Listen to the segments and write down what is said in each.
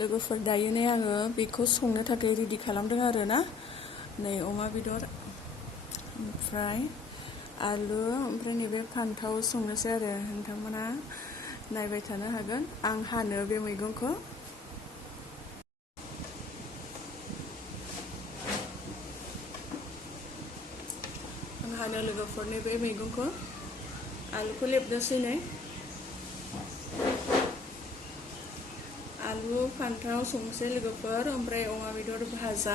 लोगोफोर दायो नै आङो बेखौ संनो थाखाय रेडि खालामदों आरो ना। नै अमा बेदर ओमफ्राय आलु ओमफ्राय नैबे फान्थाव संनोसै आरो नोंथांमोना नायबाय थानो हागोन आं हानो बे मैगंखौ। आं हानो लोगोफोर नैबे मैगंखौ आलुखौ लेबनोसै नै। आलु फान्थाव संनोसै लोगोफोर ओमफ्राय अमा बेदर भाजा।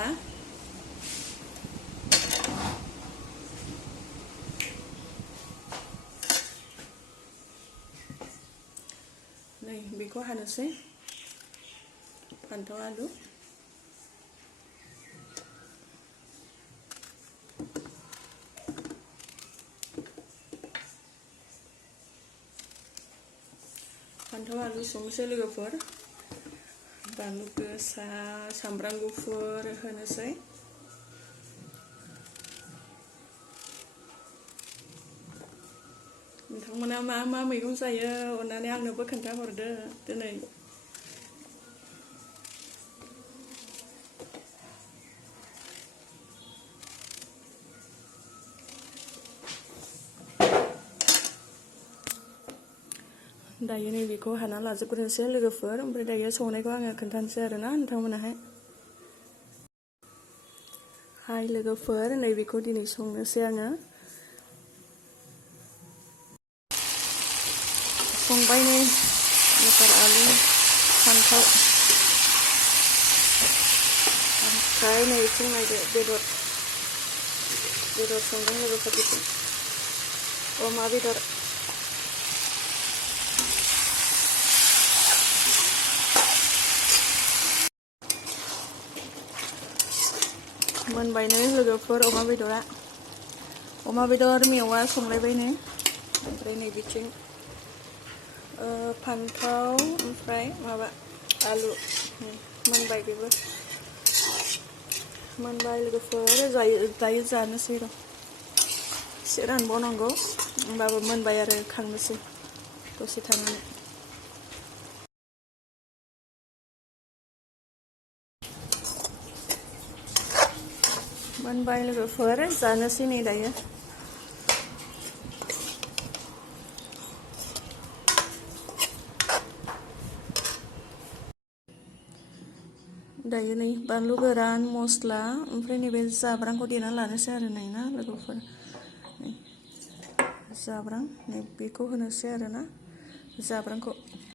नै बेखौ हानोसै फान्थाव आलु। फान्थाव आलु संनोसै लोगोफोर बानलु गोसा सामब्राम गुफुर होनोसै। नोंथांमोना मा मा मैगं जायो अननानै आंनोबो खोन्थाहरदो दिनै। दायो नै बेखौ हाना लाजोबग्रोनोसै लोगोफोर ओमफ्राय दायो संनायखौ आङो खोन्थानोसै आरोना नोंथांमोनाहाय। हाय लोगोफोर नैबेखौ दिनै संनोसै आङो। संबाय नै मटर आलु फान्थाव ओमफ्राय नै बेथिं नायदो बेदर संदों लोगोफोर बिथिं अमा बेदर। मोनबायनो लोगोफोर अमा बेदर मेवा संलायबाय नै ओमफ्राय नै बिथिं फान्थाव ओमफ्राय माबा आलु मोनबाय बेबो मोनबाय लोगोफोर दायो जानोसै र' एसे रानबावनांगौ होमबाबो मोनबाय आरो खांनोसै दसे थानानै। मोनबाय लोगोफोर जानोसै नै दायो। दायो नै बानलु गोरान मस्ला ओमफ्राय नैबे जाब्रांखौ देनानै लानोसै आरो नै ना लोगोफोर जाब्रां नै बेखौ होनोसै आरो ना जाब्रांखौ।